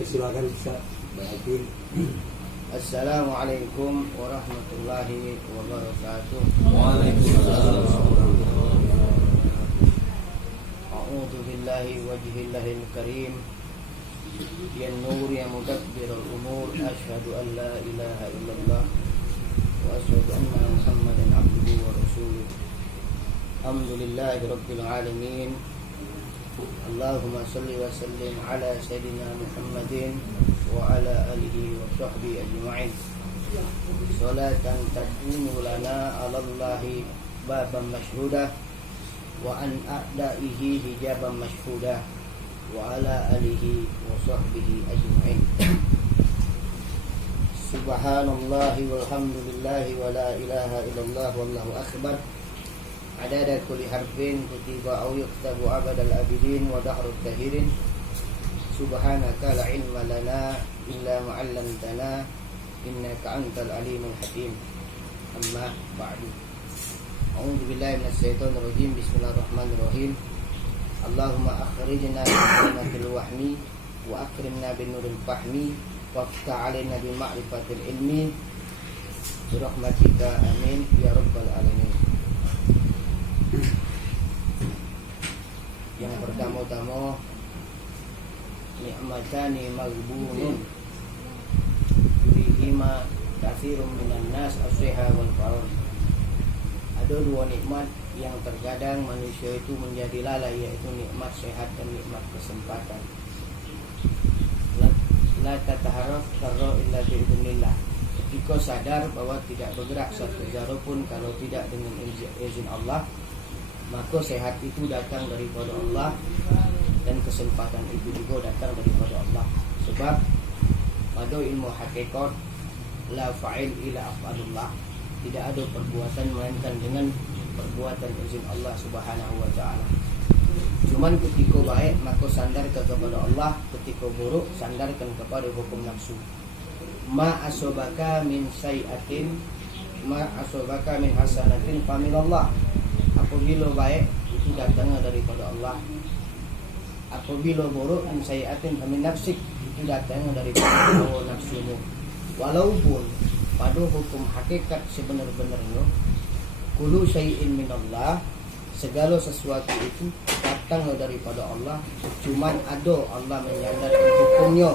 Silakan bisa bagi. Assalamualaikum warahmatullahi wabarakatuh. Waalaikumsalam. A'udzu billahi wajhillahil karim. Ya nur ya mudabbirul umur, asyhadu an la ilaha illallah wa asyhadu anna Muhammadan abduhu wa rasuluh. Alhamdulillahi rabbil alamin. Allahumma salli wa sallim ala sayyidina Muhammadin wa ala alihi wa sahbihi ajma'in. Salatan takunu lana ala Allahi baban mashhudah wa an a'daihi hijaban mashhudah wa ala alihi wa sahbihi ajma'in. Subhanallahi walhamdulillahi wa la ilaha illallah wallahu akbar. Adada kulli harfin kutiba au yuktabu abadal abidin wa dahrut tahirin. Subhanaka la ilma lana illa ma 'allamtana innaka antal alimul hakim. Amma ba'du. A'udzu billahi minasy syaithanir rajim. Bismillahirrahmanirrahim. Allahumma akhrijna min dhulumatil wahmi wa akrimna bin nuril fahmi waftah 'alaina bi ma'rifatil ilmi bi rahmatika amin ya rabbal alamin. Yang pertama-tama, ni'matani maghbunun bihima katsirun minan nas as-siha wal farah. Ada dua nikmat yang terkadang manusia itu menjadi lalai, yaitu nikmat sehat dan nikmat kesempatan. La tataharraf karra illa bi'idznillah. Ketika sadar bahwa tidak bergerak satu jari pun kalau tidak dengan izin Allah, maka sehat itu datang daripada Allah dan kesempatan itu juga datang daripada Allah. Sebab pada ilmu hakikat la fa'il ila af'alullah, tidak ada perbuatan melainkan dengan perbuatan izin Allah Subhanahu wa taala. Cuman ketika baik maka sandarkan kepada Allah, ketika buruk sandarkan kepada hukum nafsu. Ma asobaka min sayiatin ma asobaka min hasanatin familallah. Apabila baik itu datangnya daripada Allah. Apabila buruk min sayiatin famin nafsik, itu datangnya daripada nafsumu. Walaupun pada hukum hakikat sebenar-benarnya kullu syai'in minallah, segala sesuatu itu datang daripada Allah, cuman ada Allah menyandarkan hukumnya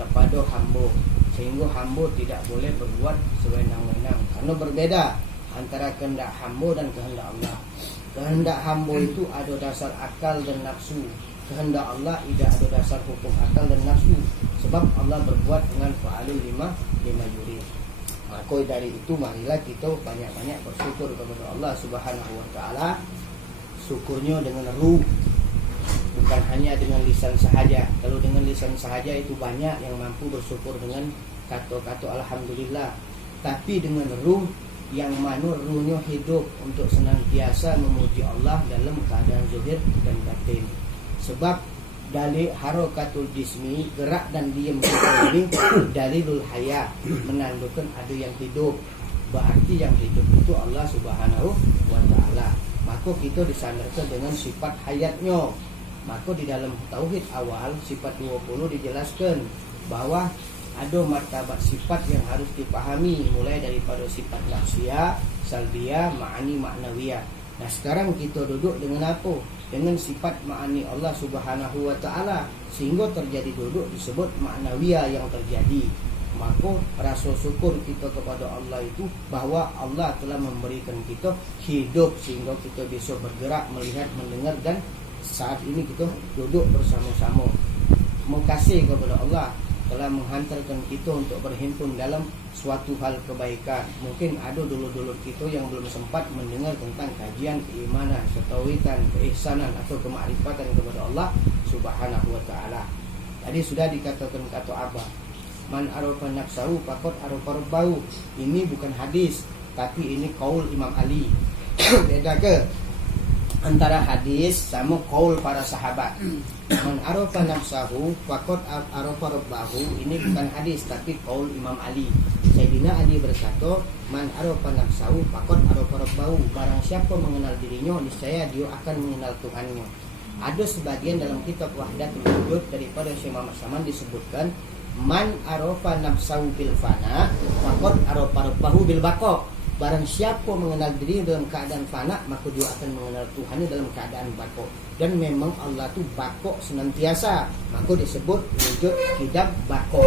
kepada hamba, sehingga hamba tidak boleh berbuat sewenang-wenang. Karena berbeda antara kehendak hamba dan kehendak Allah. Kehendak hamba itu ada dasar akal dan nafsu. Kehendak Allah tidak ada dasar hukum akal dan nafsu. Sebab Allah berbuat dengan fa'alul lima yurid. Maka dari itu marilah kita banyak-banyak bersyukur kepada Allah Subhanahu wa taala. Syukurnya dengan ruh, bukan hanya dengan lisan sahaja. Kalau dengan lisan sahaja itu banyak yang mampu bersyukur dengan kata-kata alhamdulillah. Tapi dengan ruh, yang mana ruhnya hidup untuk senantiasa memuji Allah dalam keadaan zahir dan batin. Sebab dari harakatul jismi, gerak dan diam kita ini dalilul haya, menandakan ada yang hidup. Berarti yang hidup itu Allah Subhanahu wa taala. Maka kita disandarkan dengan sifat hayatnya. Maka di dalam tauhid awal sifat 20 dijelaskan bahwa ada martabat sifat yang harus dipahami, mulai daripada sifat nafsiyah, salbiyah, ma'ani, ma'nawiyah. Nah sekarang kita duduk dengan apa? Dengan sifat ma'ani Allah Subhanahu wa ta'ala, sehingga terjadi duduk disebut ma'nawiyah yang terjadi. Maka rasa syukur kita kepada Allah itu bahwa Allah telah memberikan kita hidup sehingga kita bisa bergerak, melihat, mendengar, dan saat ini kita duduk bersama-sama. Makasih kepada Allah telah menghantarkan kita untuk berhimpun dalam suatu hal kebaikan. Mungkin ada dulu-dulu kita yang belum sempat mendengar tentang kajian keimanan, ketauhidan, keihsanan atau kemakrifatan kepada Allah Subhanahu wa taala. Tadi sudah dikatakan kata Abah, man arafa nafsahu faqad arafa rabbahu. Ini bukan hadis, tapi ini qaul Imam Ali. Beda ke antara hadis sama qaul para sahabat. Man arafa nafsahu faqad arafa rabbahu, ini bukan hadis tapi qaul Imam Ali. Sayyidina Ali berkata, man arafa nafsahu faqad arafa rabbahu. Barang siapa mengenal dirinya, niscaya dia akan mengenal Tuhannya. Ada sebagian dalam kitab Wahdatul Wujud daripada Syekh Muhammad Saman disebutkan, man arofa nafsahu bil fana faqad arofa rabbahu bil baqa. Barang siapa mengenal diri dalam keadaan fana, maka dia akan mengenal Tuhannya dalam keadaan baqa. Dan memang Allah tu baqa senantiasa, maka disebut wujud kidam baqa.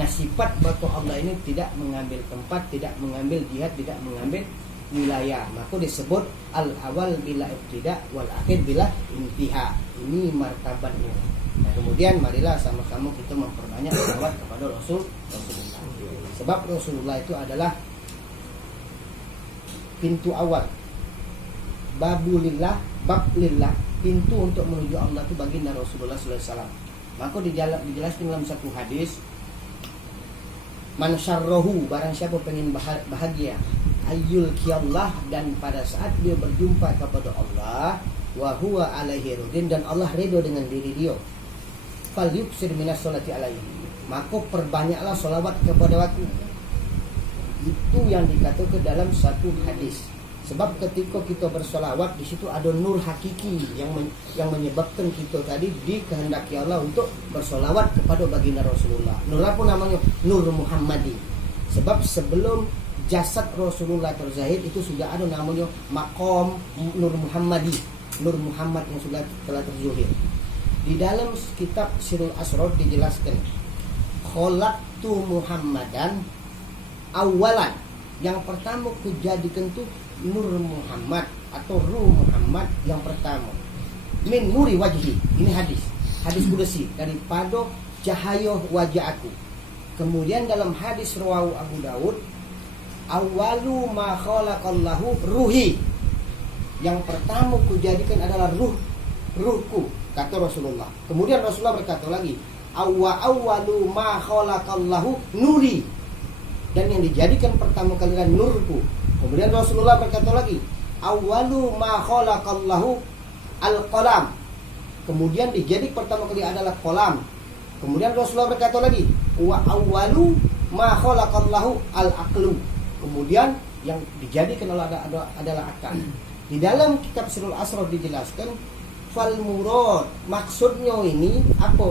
Nah, sifat baqa Allah ini tidak mengambil tempat, tidak mengambil jihad, tidak mengambil wilayah, maka disebut al awal bila ibtida wal akhir bila intiha. Ini martabatnya. Nah, kemudian marilah sama-sama kita memperbanyak salawat kepada Rasulullah. Sebab Rasulullah itu adalah pintu awal, babulillah, bablillah, pintu untuk menuju Allah itu baginda Rasulullah sallallahu alaihi wasallam. Maka dijelaskan dalam satu hadis, man syarrahu, barang siapa pengen bahagia, ayyul qiyallah, dan pada saat dia berjumpa kepada Allah, wa huwa alaihi radin, dan Allah redha dengan diri dia, fal yuksir minas sholati alaihi, maka perbanyaklah solawat kepada aku. Itu yang dikatakan dalam satu hadis. Sebab ketika kita bersolawat, di situ ada nur hakiki yang menyebabkan kita tadi dikehendaki Allah untuk bersolawat kepada baginda Rasulullah. Nur apa namanya? Nur Muhammadi. Sebab sebelum jasad Rasulullah terzahir itu sudah ada namanya maqam Nur Muhammadi, Nur Muhammad yang sudah telah terzuhir. Di dalam kitab Sirul Asrar dijelaskan, khalaqtu Muhammadan awalan, yang pertama kujadikan tu Nur Muhammad atau Ruh Muhammad yang pertama, min nuri wajhi. Ini hadis qudsi, daripada cahaya wajah aku. Kemudian dalam hadis rawahu Abu Daud, awalu ma khalaqallahu ruhi, yang pertama kujadikan adalah ruhku, kata Rasulullah. Kemudian Rasulullah berkata lagi, awalu ma khalaqallahu nuri, dan yang dijadikan pertama kali adalah nurku. Kemudian Rasulullah berkata lagi, awalu ma khalaqallahu al-qalam, kemudian dijadikan pertama kali adalah qalam. Kemudian Rasulullah berkata lagi, wa awalu ma khalaqallahu al-aqlu, kemudian yang dijadikan adalah akal. Di dalam kitab Sirul Asrar dijelaskan, fal murad, maksudnya ini apa?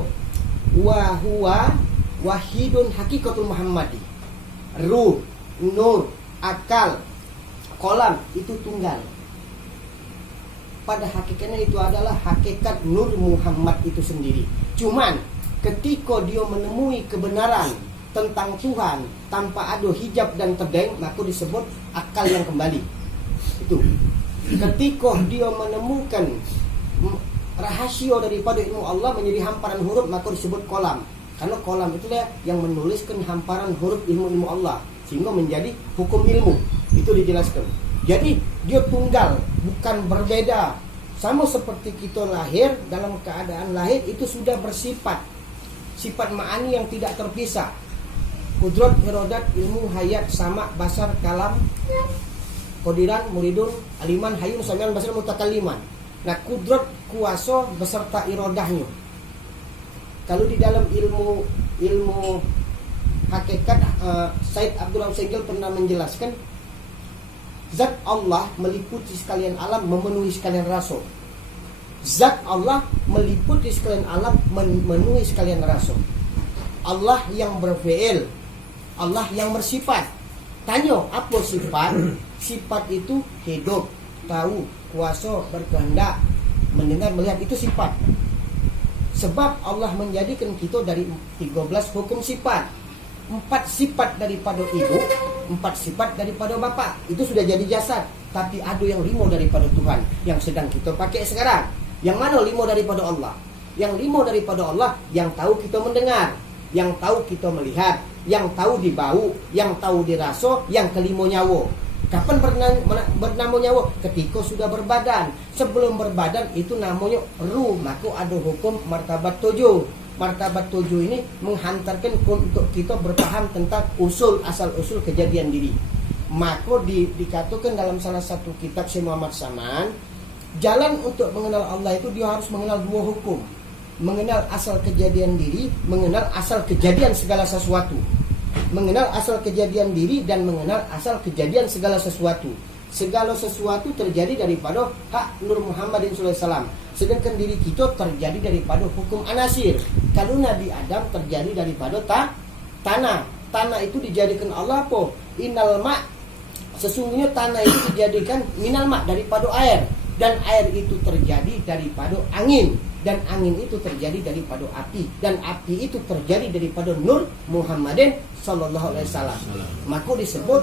Wa huwa wahidun hakikatul Muhammadi. Ruh, nur, akal, kolam itu tunggal. Pada hakikatnya itu adalah hakikat Nur Muhammad itu sendiri. Cuman ketika dia menemui kebenaran tentang Tuhan tanpa ada hijab dan terdeng, maka disebut akal yang kembali. Itu ketika dia menemukan rahasia daripada ilmu Allah menjadi hamparan huruf, maka disebut kolam. Karena kolam itulah yang menuliskan hamparan huruf ilmu-ilmu Allah, sehingga menjadi hukum ilmu. Itu dijelaskan. Jadi dia tunggal, bukan berbeda. Sama seperti kita lahir, dalam keadaan lahir itu sudah bersifat sifat ma'ani yang tidak terpisah. Kudrat, irodat, ilmu, hayat, sama, basar, kalam, qadiran, muridun, aliman, hayun, samian, basar, mutakalliman. Nah, kudrat, kuasa beserta irodahnya. Kalau di dalam ilmu hakikat, Said Abdullah Segel pernah menjelaskan, zat Allah meliputi sekalian alam, memenuhi sekalian rasa. Zat Allah meliputi sekalian alam, memenuhi sekalian rasa. Allah yang berfi'il, Allah yang bersifat. Tanya, apa sifat? Sifat itu hidup, tahu, kuasa, berkehendak, mendengar, melihat, itu sifat. Sebab Allah menjadikan kita dari 13 hukum sifat. 4 sifat daripada ibu, 4 sifat daripada bapa. Itu sudah jadi jasad. Tapi ada yang 5 daripada Tuhan yang sedang kita pakai sekarang. Yang mana 5 daripada Allah? Yang 5 daripada Allah, yang tahu kita mendengar, yang tahu kita melihat, yang tahu di bau, yang tahu di rasa, yang kelima nyawa. Kapan bernama nyawa? Ketika sudah berbadan. Sebelum berbadan itu namanya ruh. Maka ada hukum martabat 7. Martabat 7 ini menghantarkan untuk kita berpaham tentang asal-usul kejadian diri. Maka dikatakan dalam salah satu kitab Syekh Muhammad Saman, jalan untuk mengenal Allah itu dia harus mengenal 2 hukum. Mengenal asal kejadian diri, mengenal asal kejadian segala sesuatu. Mengenal asal kejadian diri dan mengenal asal kejadian segala sesuatu. segala sesuatu terjadi daripada hak Nur Muhammadin SAW. Sedangkan diri kita terjadi daripada hukum anasir. Kalau Nabi Adam terjadi daripada tanah. Tanah itu dijadikan Allah apa? Innal ma'. Sesungguhnya tanah itu dijadikan minal ma' daripada air. Dan air itu terjadi daripada angin. Dan angin itu terjadi daripada api. Dan api itu terjadi daripada Nur Muhammadin sallallahu alaihi wasallam. Maka disebut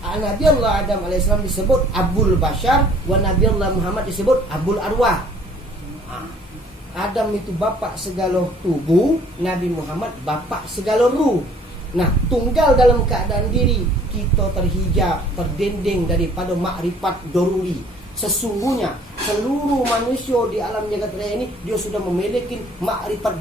Nabi Allah Adam alaihissalam disebut Abul Bashar, wa Nabi Allah Muhammad disebut Abul Arwah. Adam itu bapak segala tubuh, Nabi Muhammad bapak segala ruh. Nah, tunggal dalam keadaan diri kita terhijab, terdinding daripada makrifat doruri. Sesungguhnya seluruh manusia di alam jagat raya ini dia sudah memiliki makrifat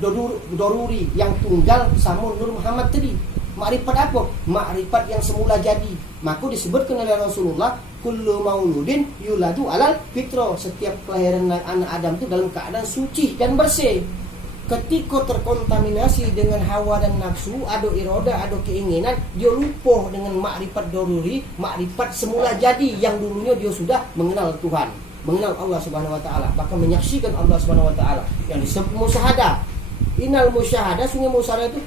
doruri yang tunggal sama Nur Muhammad tadi. Makrifat apa? Makrifat yang semula jadi. Maka disebutkan oleh Rasulullah, kullu mauludin yuladu alal fitrah. Setiap kelahiran anak Adam itu dalam keadaan suci dan bersih. Ketika terkontaminasi dengan hawa dan nafsu, ada iroda, ada keinginan, dia lupa dengan makrifat doruri, makrifat semula jadi yang dulunya dia sudah mengenal Tuhan, mengenal Allah Subhanahu wa taala, bahkan menyaksikan Allah Subhanahu wa taala yang disebut musyahadah. Innal musyahadah, sungguh musyahadah itu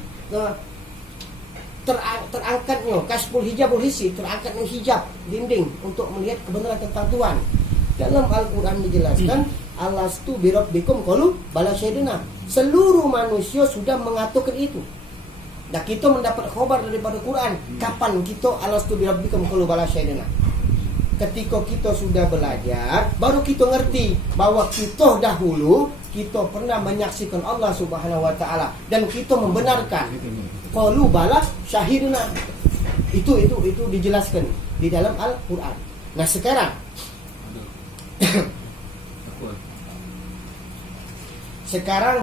terangkatnya kasbul hijabul hissi, terangkatnya hijab dinding untuk melihat kebenaran tentang Tuhan. Dalam Al-Quran dijelaskan, alastu birabbikum qalu bala syahidna. Seluruh manusia sudah mengatakan itu. Dan kita mendapat khabar daripada Quran. Kapan kita alastu birabbikum qalu bala syahidna? Ketika kita sudah belajar, baru kita ngerti bahwa kita dahulu kita pernah menyaksikan Allah Subhanahu wa taala dan kita membenarkan. Qalu bala syahidna. Itu dijelaskan di dalam Al-Quran. Nah, sekarang